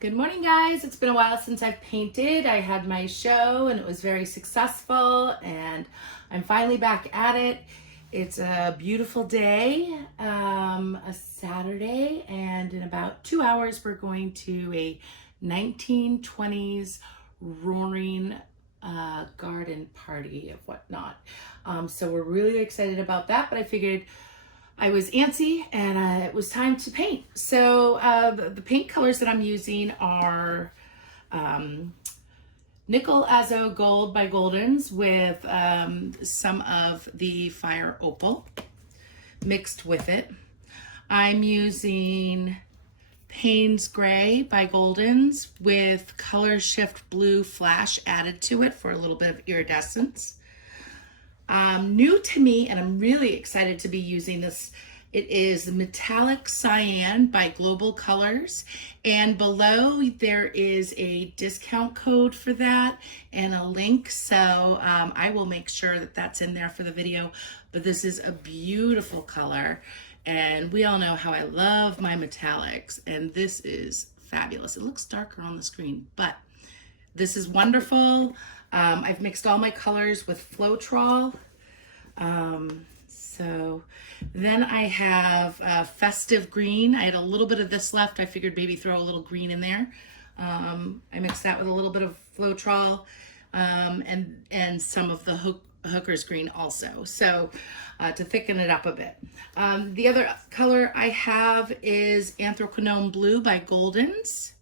Good morning, guys. It's been a while since I've painted. I had my show and it was very successful, and I'm finally back at it. It's a beautiful day, a Saturday, and in about 2 hours we're going to a 1920s roaring garden party of whatnot. So we're really excited about that, but I figured I was antsy and it was time to paint. So the paint colors that I'm using are Nickel Azo Gold by Goldens with some of the Fire Opal mixed with it. I'm using Payne's Gray by Goldens with Color Shift Blue Flash added to it for a little bit of iridescence. New to me, and I'm really excited to be using this. It is Metallic Cyan by Global Colors, and below there is a discount code for that and a link, so I will make sure that that's in there for the video. But this is a beautiful color, and we all know how I love my metallics, and this is fabulous. It looks darker on the screen, but this is wonderful. I've mixed all my colors with Floetrol. So then I have Festive Green. I had a little bit of this left. I figured maybe throw a little green in there. I mixed that with a little bit of Floetrol and some of the Hooker's Green also. So to thicken it up a bit. The other color I have is Anthracnone Blue by Goldens.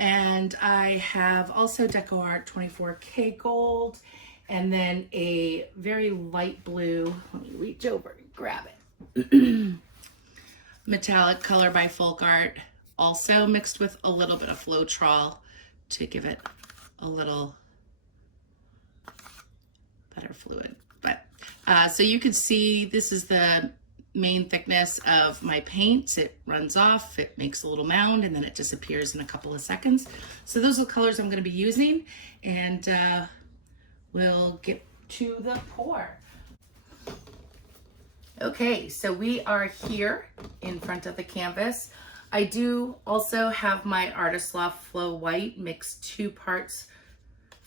And I have also decoart 24K Gold, and then a very light blue, let me reach over and grab it, metallic color by Folk Art, also mixed with a little bit of Floetrol to give it a little better fluid. But so you can see this is the main thickness of my paints. It runs off, it makes a little mound, and then it disappears in a couple of seconds. So those are the colors I'm going to be using, and we'll get to the pour. Okay, so we are here in front of the canvas. I do also have my Artist Loft Flow White mixed 2 parts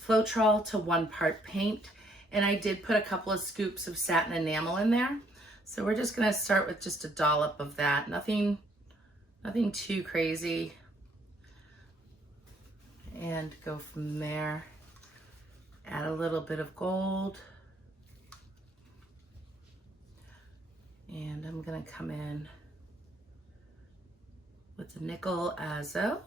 Floetrol to 1 part paint, and I did put a couple of scoops of satin enamel in there. So we're just gonna start with just a dollop of that. Nothing too crazy. And go from there. Add a little bit of gold. And I'm gonna come in with the Nickel Azo.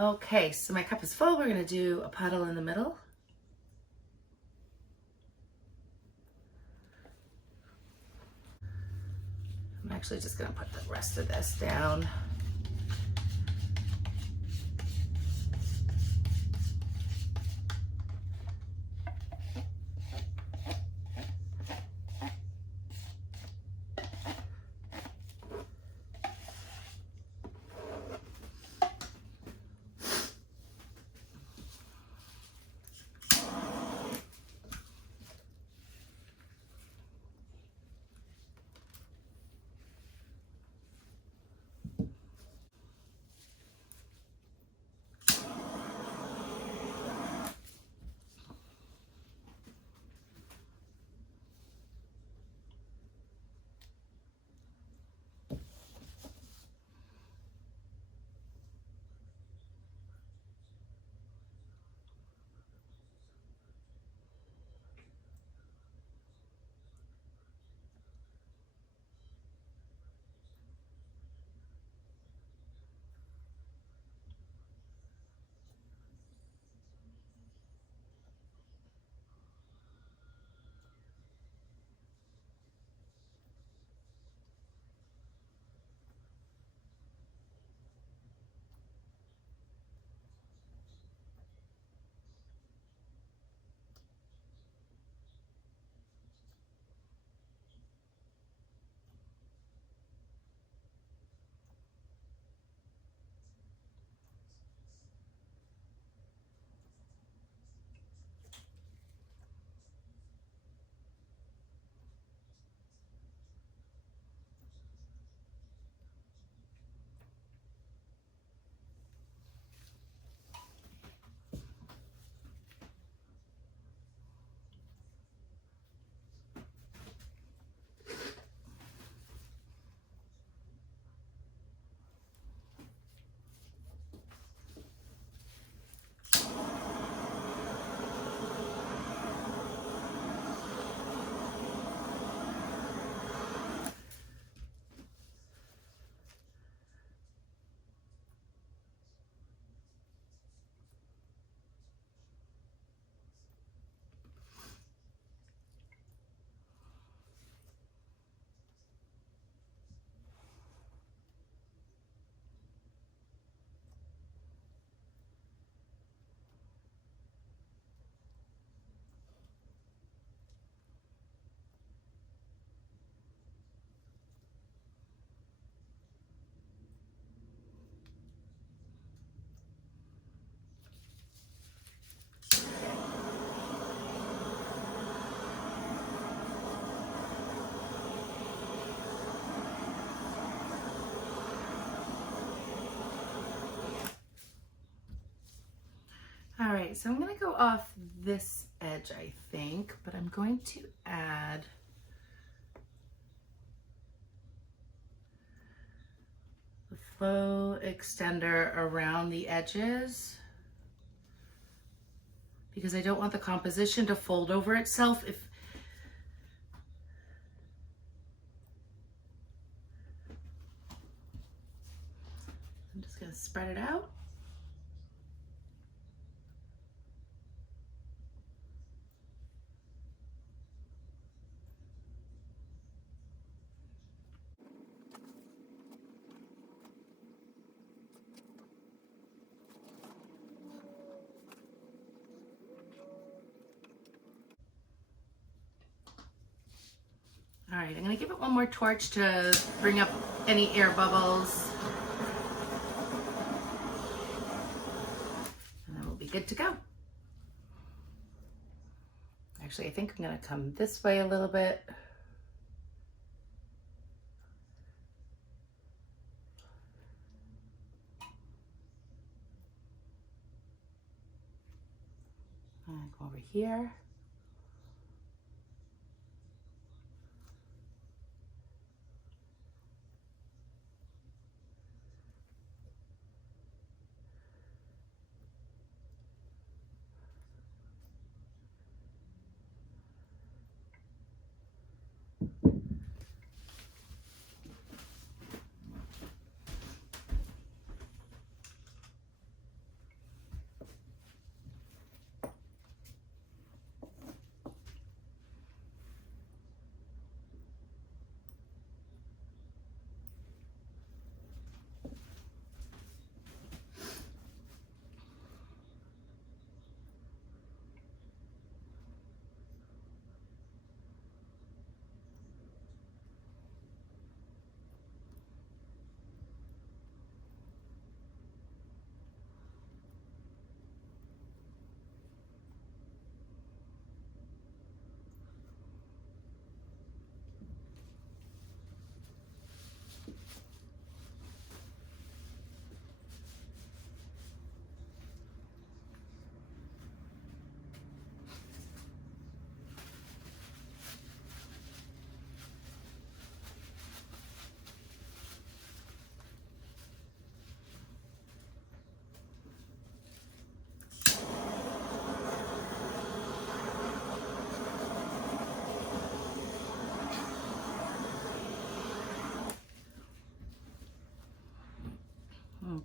Okay, so my cup is full. We're gonna do a puddle in the middle. I'm actually just gonna put the rest of this down. All right, so I'm gonna go off this edge, I think, but I'm going to add the flow extender around the edges because I don't want the composition to fold over itself. I'm just gonna spread it out. All right, I'm gonna give it one more torch to bring up any air bubbles. And then we'll be good to go. Actually, I think I'm gonna come this way a little bit. And go over here.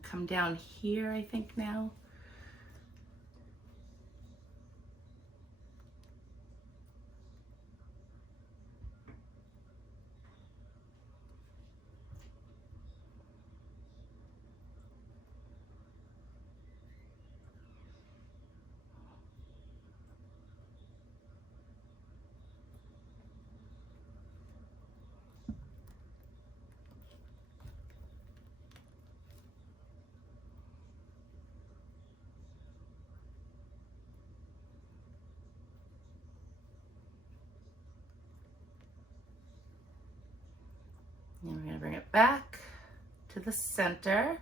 come down here, I think now. And we're going to bring it back to the center.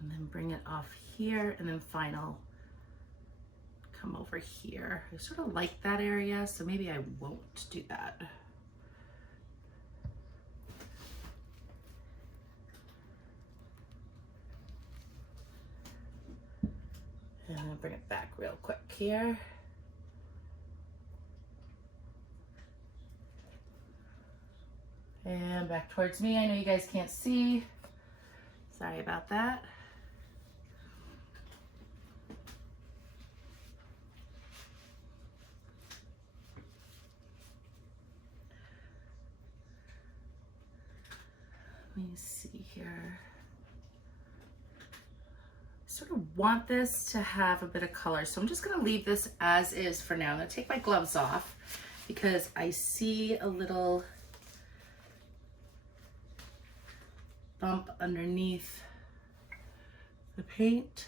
And then bring it off here, and then final come over here. I sort of like that area, so maybe I won't do that. And I'll bring it back real quick here. And back towards me. I know you guys can't see. Sorry about that. Let me see here. Sort of want this to have a bit of color, so I'm just going to leave this as is for now. I'm going to take my gloves off because I see a little bump underneath the paint.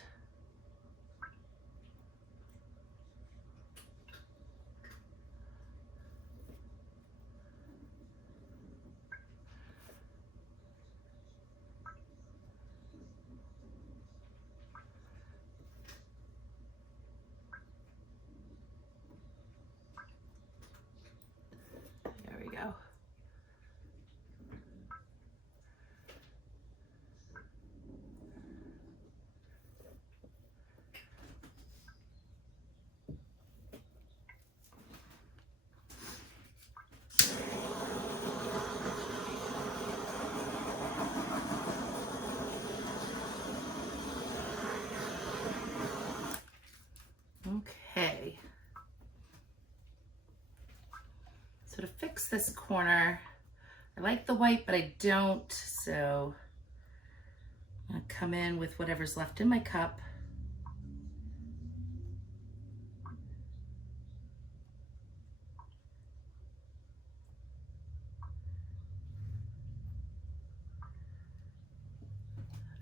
Go. Okay. So to fix this corner, I like the white, but I don't, so I'm gonna come in with whatever's left in my cup.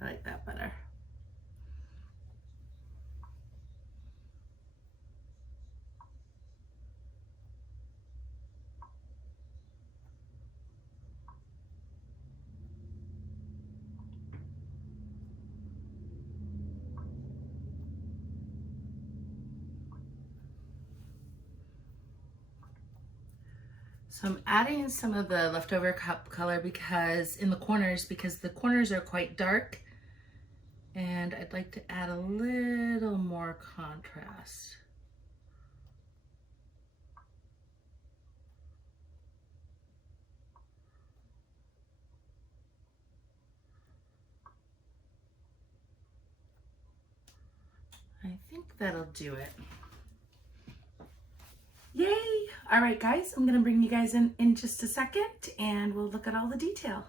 I like that better. So I'm adding some of the leftover cup color because in the corners, because the corners are quite dark, and I'd like to add a little more contrast. I think that'll do it. Yay! All right, guys, I'm gonna bring you guys in just a second and we'll look at all the detail.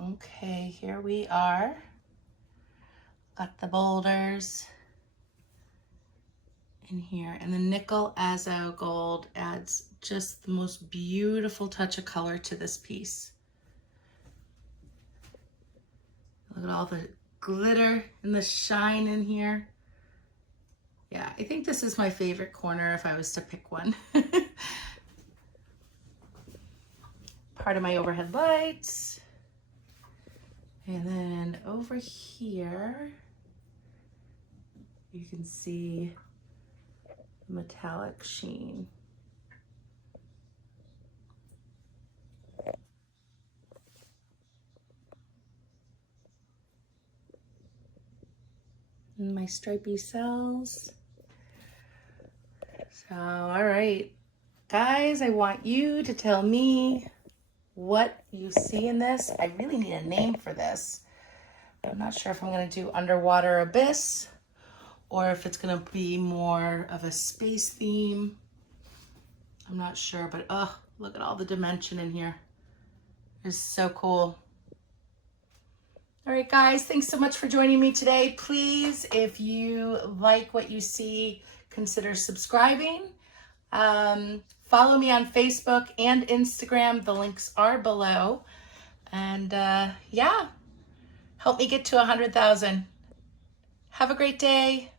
Okay, here we are. Got the boulders in here, and the nickel azo gold adds just the most beautiful touch of color to this piece. Look at all the glitter and the shine in here. Yeah, I think this is my favorite corner if I was to pick one. Part of my overhead lights. And then over here, you can see the metallic sheen. and my stripy cells. So, all right, guys, I want you to tell me what you see in this. I really need a name for this. I'm not sure if I'm gonna do underwater abyss or if it's gonna be more of a space theme. I'm not sure, but oh, look at all the dimension in here. It's so cool. All right, guys, thanks so much for joining me today. Please, if you like what you see, consider subscribing. Follow me on Facebook and Instagram. The links are below. And yeah, help me get to 100,000. Have a great day.